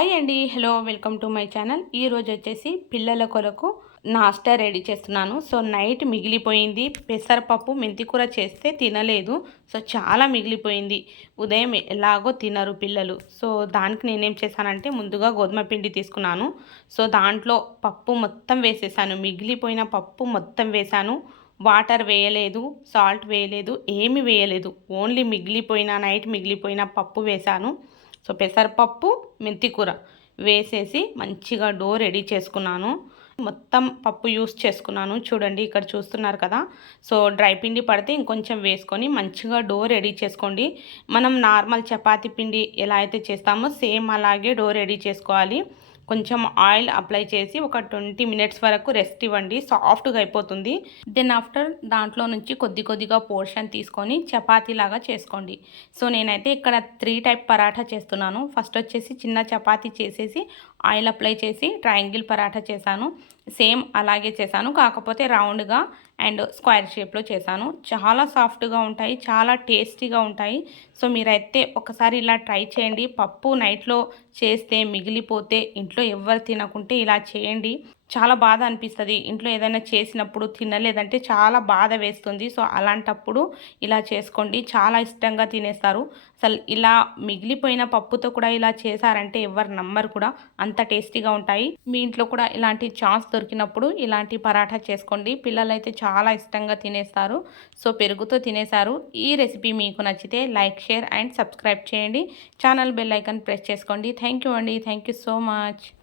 Hi అండి. Hello welcome to my channel. ఈరోజు వచ్చేసి పిల్లల కొరకు నాస్టా రెడీ చేస్తున్నాను. సో నైట్ మిగిలిపోయింది. పెసరపప్పు మెంతికూర చేస్తే తినలేదు. సో చాలా మిగిలిపోయింది. ఉదయం ఎలాగో తినరు పిల్లలు. సో దానికి నేనేం చేశానంటే ముందుగా గోధుమ పిండి తీసుకున్నాను. సో దాంట్లో పప్పు మొత్తం వేసేసాను. మిగిలిపోయిన పప్పు మొత్తం వేశాను వాటర్ వేయలేదు సాల్ట్ వేయలేదు ఏమి వేయలేదు. ఓన్లీ మిగిలిపోయిన నైట్ మిగిలిపోయిన పప్పు వేశాను సో పెసరపప్పు మెంతికూర వేసేసి మంచిగా డో రెడీ చేసుకున్నాను. మొత్తం పప్పు యూస్ చేసుకున్నాను. చూడండి ఇక్కడ చూస్తున్నారు కదా. సో డ్రై పిండి పడితే ఇంకొంచెం వేసుకొని మంచిగా డో రెడీ చేసుకోండి. మనం నార్మల్ చపాతీ పిండి ఎలా అయితే చేస్తామో సేమ్ అలాగే డో రెడీ చేసుకోవాలి. కొంచెం ఆయిల్ అప్లై చేసి ఒక ట్వంటీ మినిట్స్ వరకు రెస్ట్ ఇవ్వండి. సాఫ్ట్గా అయిపోతుంది. దెన్ ఆఫ్టర్ దాంట్లో నుంచి కొద్ది కొద్దిగా పోర్షన్ తీసుకొని చపాతీ లాగా చేసుకోండి. సో నేనైతే ఇక్కడ త్రీ టైప్ పరాఠా చేస్తున్నాను. ఫస్ట్ వచ్చేసి చిన్న చపాతీ చేసేసి ఆయిల్ అప్లై చేసి ట్రయాంగిల్ పరాఠా చేశాను. సేమ్ అలాగే చేశాను. కాకపోతే రౌండ్గా అండ్ స్క్వేర్ షేప్లో చేశాను. చాలా సాఫ్ట్గా ఉంటాయి చాలా టేస్టీగా ఉంటాయి. సో మీరైతే ఒకసారి ఇలా ట్రై చేయండి. పప్పు నైట్లో చేస్తే మిగిలిపోతే ఇంట్లో ఎవరు తినకుంటే ఇలా చేయండి. చాలా బాధ అనిపిస్తుంది. ఇంట్లో ఏదైనా చేసినప్పుడు తినలేదంటే చాలా బాధ వేస్తుంది. సో అలాంటప్పుడు ఇలా చేసుకోండి. చాలా ఇష్టంగా తినేస్తారు. అసలు ఇలా మిగిలిపోయిన పప్పుతో కూడా ఇలా చేశారంటే ఎవరు నమ్మరు కూడా. అంత టేస్టీగా ఉంటాయి. మీ ఇంట్లో కూడా ఇలాంటి ఛాన్స్ దొరికినప్పుడు ఇలాంటి పరాఠా చేసుకోండి. పిల్లలైతే చాలా ఇష్టంగా తినేస్తారు. సో పెరుగుతో తినేశారు. ఈ రెసిపీ మీకు నచ్చితే లైక్ షేర్ అండ్ సబ్స్క్రైబ్ చేయండి. ఛానల్ బెల్ ఐకాన్ ప్రెస్ చేసుకోండి. థ్యాంక్ యూ అండి. Thank you so much.